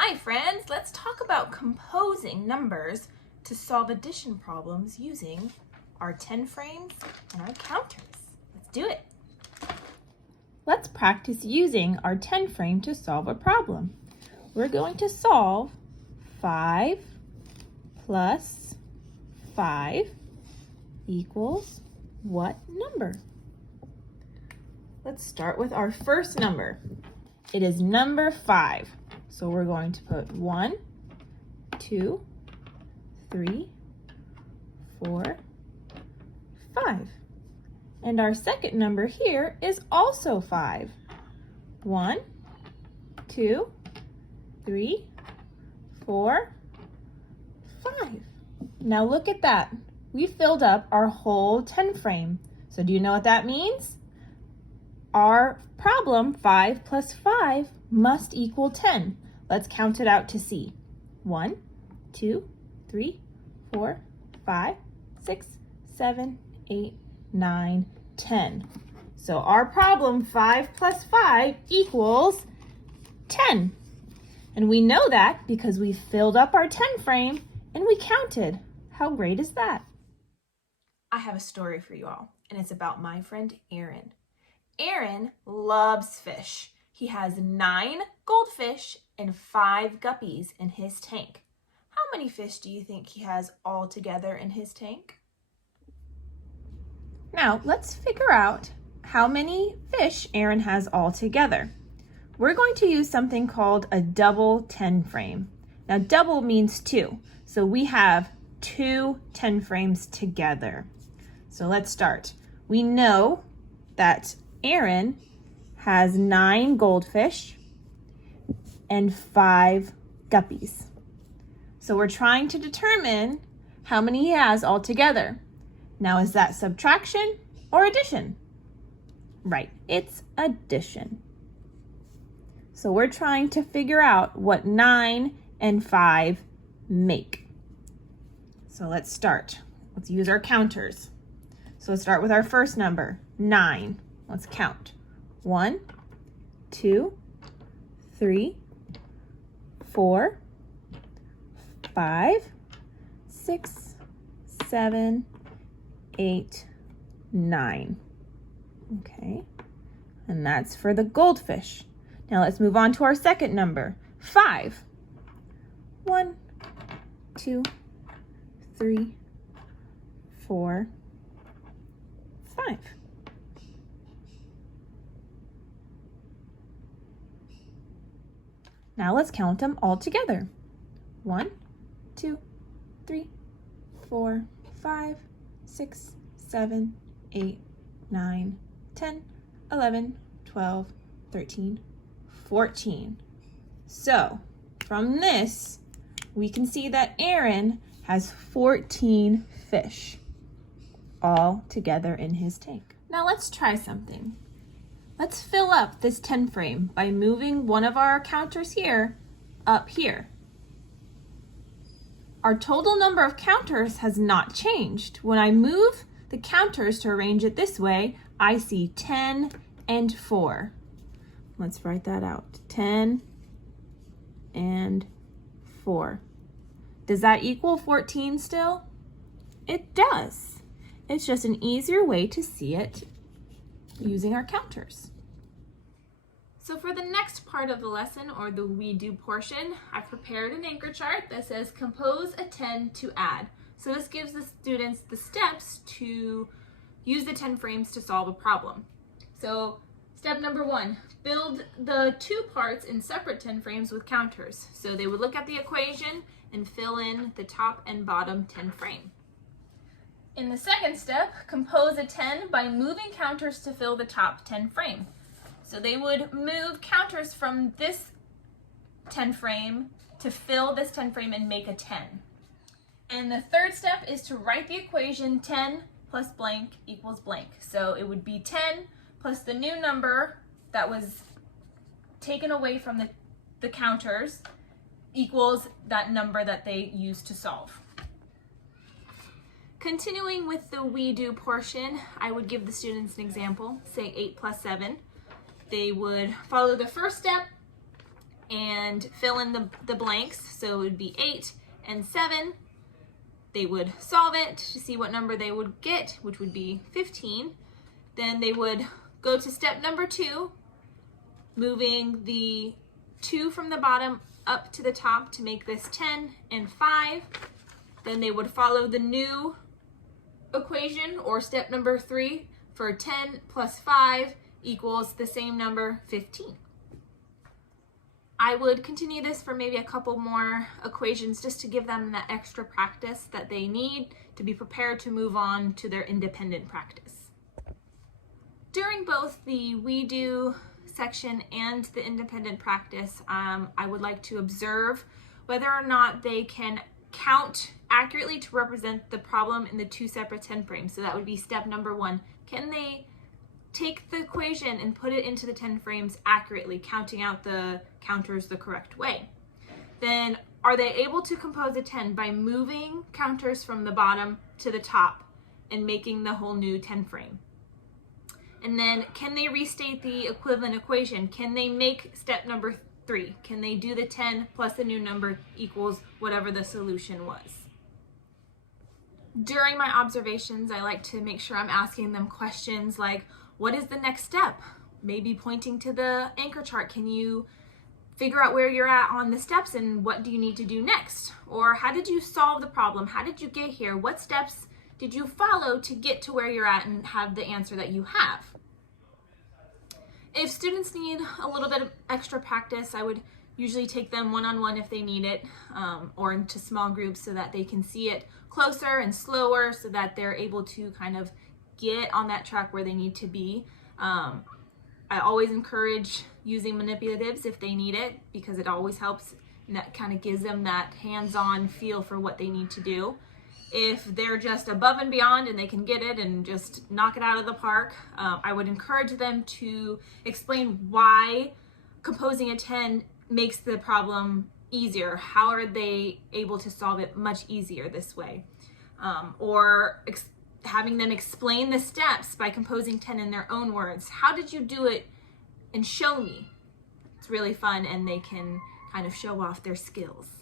Hi friends, let's talk about composing numbers to solve addition problems using our 10 frames and our counters. Let's do it. Let's practice using our 10 frame to solve a problem. We're going to solve 5 plus 5 equals what number? Let's start with our first number. It is number 5. So we're going to put 1, 2, 3, 4, 5. And our second number here is also 5. 1, 2, 3, 4, 5. Now look at that. We filled up our whole 10 frame. So do you know what that means? Our problem, 5 plus 5, must equal 10. Let's count it out to see. 1, 2, 3, 4, 5, 6, 7, 8, 9, 10. So our problem, 5 plus 5 equals 10. And we know that because we filled up our 10 frame and we counted. How great is that? I have a story for you all, and it's about my friend Aaron. Aaron loves fish. He has 9 goldfish and 5 guppies in his tank. How many fish do you think he has all together in his tank? Now, let's figure out how many fish Aaron has all together. We're going to use something called a double 10 frame. Now, double means 2, so we have 2 10 frames together. So let's start. We know that Aaron has 9 goldfish and 5 guppies. So we're trying to determine how many he has all together. Now, is that subtraction or addition? Right, it's addition. So we're trying to figure out what 9 and 5 make. So let's start. Let's use our counters. So let's start with our first number, 9. Let's count. 1, 2, 3, 4, 5, 6, 7, 8, 9. Okay, and that's for the goldfish. Now let's move on to our second number, 5. 1, 2, 3, 4, 5. Now let's count them all together. 1, 2, 3, 4, 5, 6, 7, 8, 9, 10, 11, 12, 13, 14. So from this, we can see that Aaron has 14 fish all together in his tank. Now let's try something. Let's fill up this 10 frame by moving one of our counters here up here. Our total number of counters has not changed. When I move the counters to arrange it this way, I see 10 and 4. Let's write that out. 10 and 4. Does that equal 14 still? It does. It's just an easier way to see it using our counters. So for the next part of the lesson, or the we do portion, I've prepared an anchor chart that says compose a 10 to add. So this gives the students the steps to use the 10 frames to solve a problem. So step number 1, build the 2 parts in separate 10 frames with counters. So they would look at the equation and fill in the top and bottom 10 frame. In the second step, compose a 10 by moving counters to fill the top 10 frame. So they would move counters from this 10 frame to fill this 10 frame and make a 10. And the third step is to write the equation 10 plus blank equals blank. So it would be 10 plus the new number that was taken away from the counters equals that number that they used to solve. Continuing with the we do portion, I would give the students an example, say 8 plus 7. They would follow the first step and fill in the blanks. So it would be 8 and 7. They would solve it to see what number they would get, which would be 15. Then they would go to step number 2, moving the 2 from the bottom up to the top to make this 10 and 5. Then they would follow the new equation, or step number 3, for 10 plus 5 equals the same number, 15. I would continue this for maybe a couple more equations just to give them that extra practice that they need to be prepared to move on to their independent practice. During both the We Do section and the independent practice, I would like to observe whether or not they can count accurately to represent the problem in the 2 separate 10 frames. So that would be step number 1. Can they take the equation and put it into the 10 frames accurately, counting out the counters the correct way? Then are they able to compose a 10 by moving counters from the bottom to the top and making the whole new 10 frame? And then can they restate the equivalent equation? Can they make step number 3? Can they do the 10 plus the new number equals whatever the solution was? During my observations, I like to make sure I'm asking them questions like, what is the next step? Maybe pointing to the anchor chart. Can you figure out where you're at on the steps and what do you need to do next? Or how did you solve the problem? How did you get here? What steps did you follow to get to where you're at and have the answer that you have? If students need a little bit of extra practice, I would usually take them one-on-one if they need it, or into small groups so that they can see it closer and slower so that they're able to kind of get on that track where they need to be. I always encourage using manipulatives if they need it, because it always helps and that kind of gives them that hands-on feel for what they need to do. If they're just above and beyond and they can get it and just knock it out of the park, I would encourage them to explain why composing a 10 makes the problem easier. How are they able to solve it much easier this way? Or having them explain the steps by composing 10 in their own words. How did you do it? And show me. It's really fun and they can kind of show off their skills.